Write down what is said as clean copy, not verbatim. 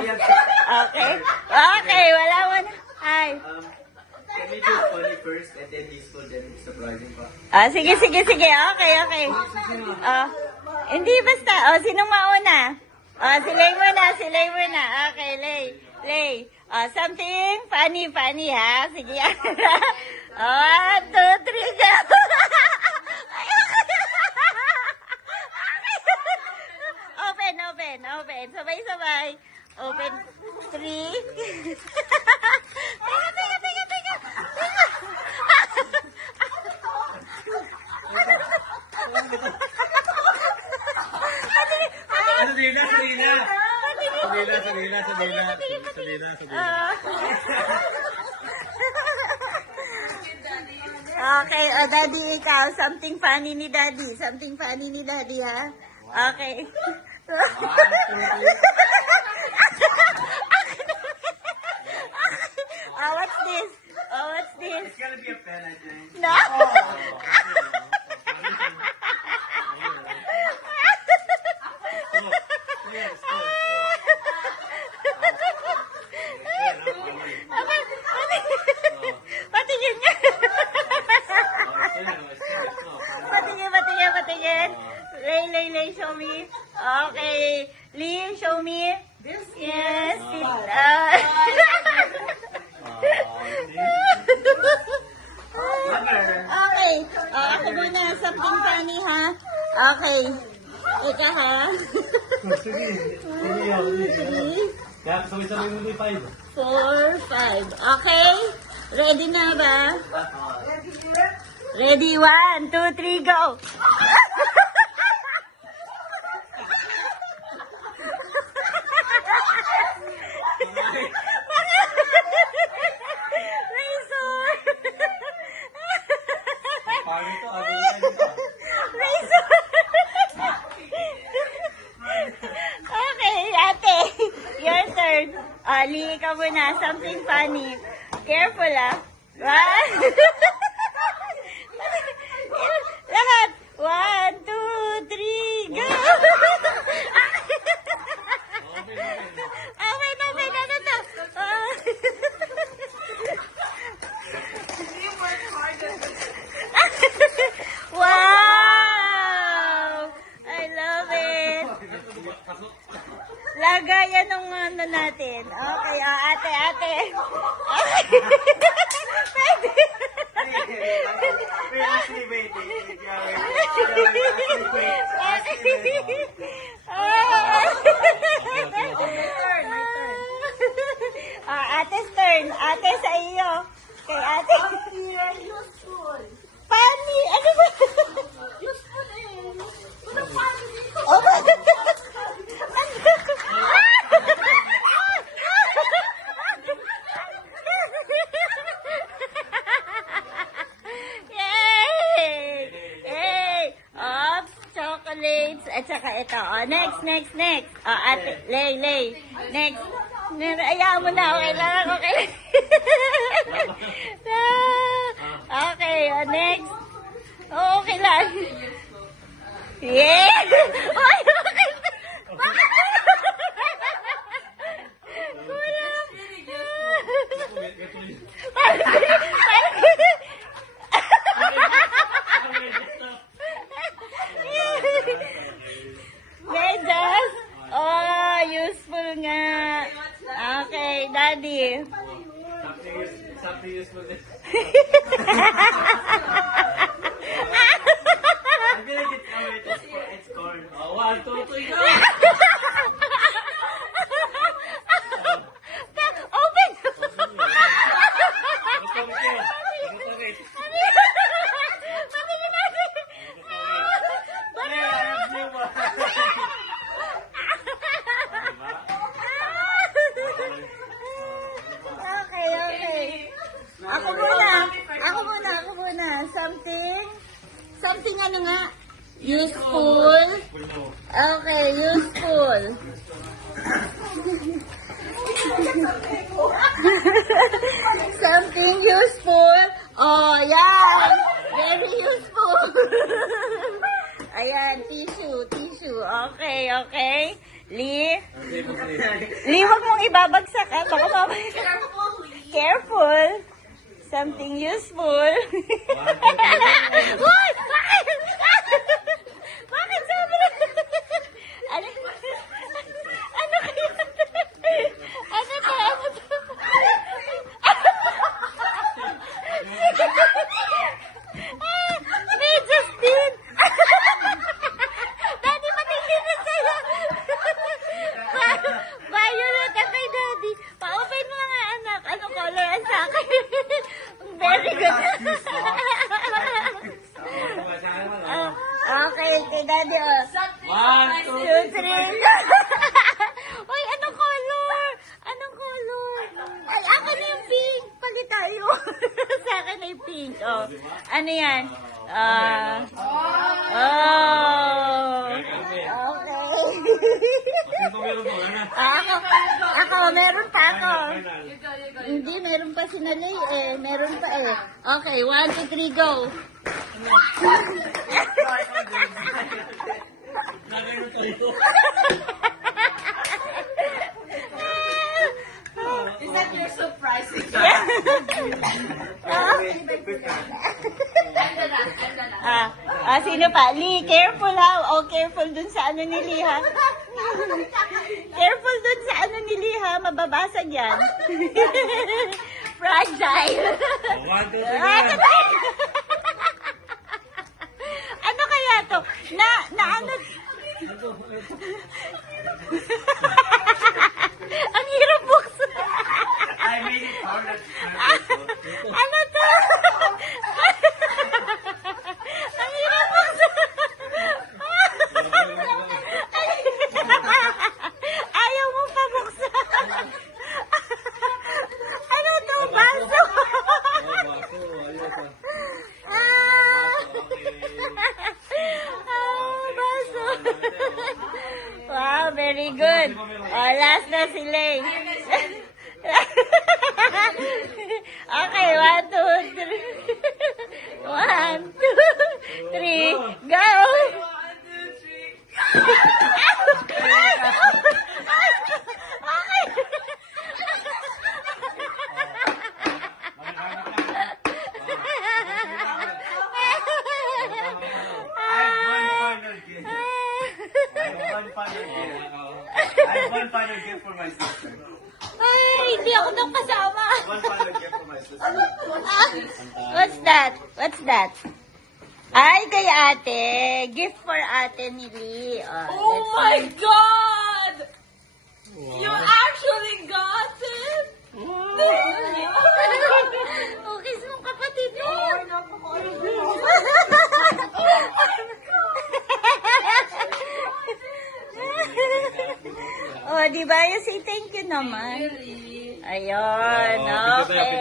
Okay. Okay, wala mo na. Hi. Can we do funny first and then useful, then surprising pa? Sige. Okay. Hindi basta. Sino mauna? Si Lay muna. Okay, Lay. Something funny ha? Sige. 1, 2, 3, go! Open. Sabay. Open. 3. Teka. Okay, Daddy, ikaw. Something funny ni Daddy, ha? Okay. What's this? It's gonna be a pen, I think. No. Patingin niya. Patingin. Lay, show me. Okay. Lee, show me. This yes. Okay. Ako muna. Something funny, ha? Okay. Ika, ha? Kaya sabay-sabay mo yung 5. 4, 5. Okay? Ready na ba? Ready? 1, 2, 3, go! Okay, ate. Your turn. Ali, ikaw muna. Something funny. Careful, ah. 1. Lahat. 1, 2, 3, go! Open. Wow! I love it. Lagayan ng ano natin. Okay, ate. We're actually waiting. Ate's turn. Ate, sa iyo. Kay ate. Funny. Ano ba? Oh, chocolates at saka ito. Next. Ate, Lay. Next. Ayaw mo na. Okay lang. Okay, next. Okay lang. Yeah! Ay, bakit? Just, useful nga. Okay, Daddy. Something useful. I feel like it's corn. 1, 2, 3, go! Open! Okay. Ako muna. Something ano nga? Useful. Okay, useful. Something useful. Oh, yan. Very useful. Ayan, tissue. Okay. Lee? Lee, wag mong ibabagsak ha. Baka mamaya. Careful. Something useful. Uy! Bakit? Bakit sobrang? Ano? Ano kaya? Ano to? Ano to? May Justin! Daddy, matigil na sa'yo! Violet ang kay Daddy. Pa-open mo nga, anak. Ano color ang sa akin? Very good. Okay, kay Daddy, oh. 1, 2, 3. Uy, anong color? Anong color? Ay, akin na yung pink. Palit tayo. Sa akin na yung pink. Oh. Ano yan? Ako, meron pa ako. Hindi, meron pa sinalay eh. Meron pa eh. Okay, 1, 2, 3, go. Is that your surprise? Sino pa? Lee, careful ha. Oh, careful dun sa ano ni Lee ha. Careful dun sa ano ni Lee ha. Mababasag yan. Fragile. Ano kaya to? Na ano? Ang hirap buksan. I made it harder. Ano to? Ang hirap buksan. Ayaw mo pa buksan. Ano to? Baso. Baso. Wow, very good. Oh, last na si Lay. Okay, 1, 2, 3. 1, 2, 3, go! I have one final gift for my sister. Ay, hindi ako nang kasama. One final gift for my sister. What's that? What's that? Ay, kay ate. Gift for ate ni Lee. Oh my God! You actually got it? Okay, mo kapatid mo. Oh, di ba? You say thank you naman. Ayun, okay.